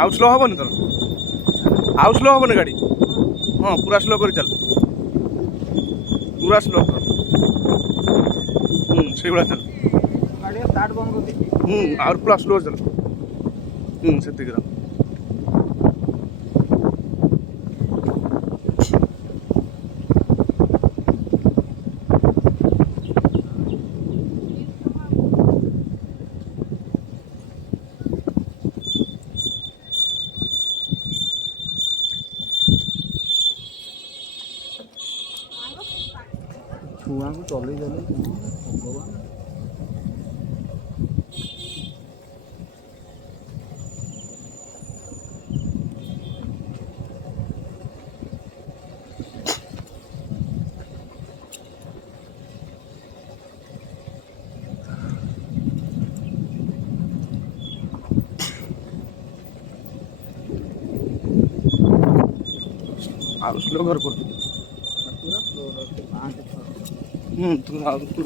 आउ स्लो हेनी तर आउ स्लो हेनी गाड़ी हाँ पूरा स्लो कर चल पूरा स्लो कर से भाया चल और पूरा स्लो चल से छुआ को चले गले भगवान स्लो कर पूरा फ्लो रहते 5 तू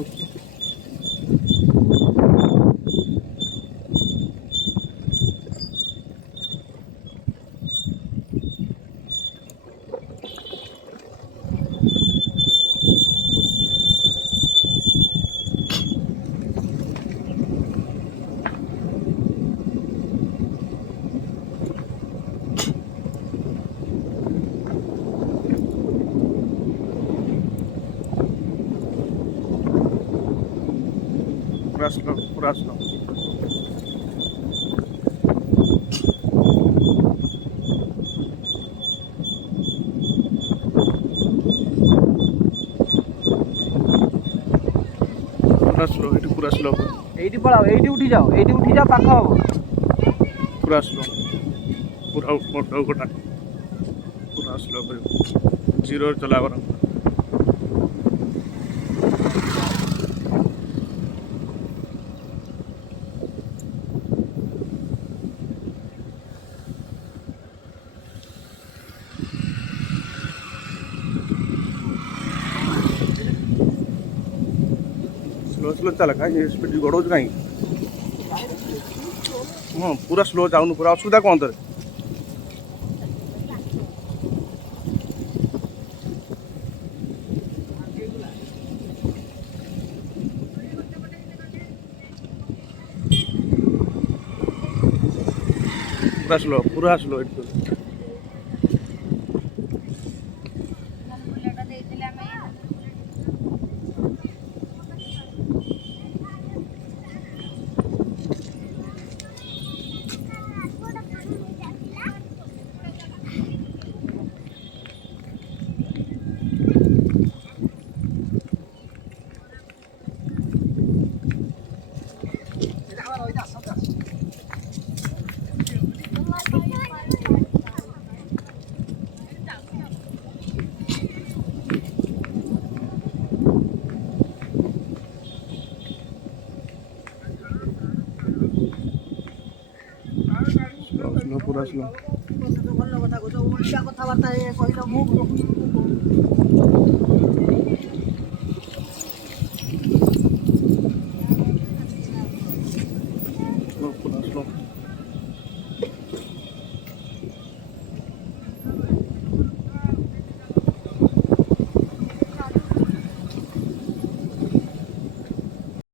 पूरा स्लो पूरा स्लो एटी पड़ाओ एटी उठी जाओ पाख हम पूरा स्लो पूरा गोटा पूरा स्लो कर जीरो चला स्लो स्लो चल कहीं स्पीड गड़ौ कहीं हाँ पूरा स्लो जाऊन पूरा असुविधा कौन तर पूरा स्लो पूरा स्लो ଭଲ କଥା କହୁଛ ଓଡିଆ କଥାବାର୍ତ୍ତା କହିଲ ମୁଁ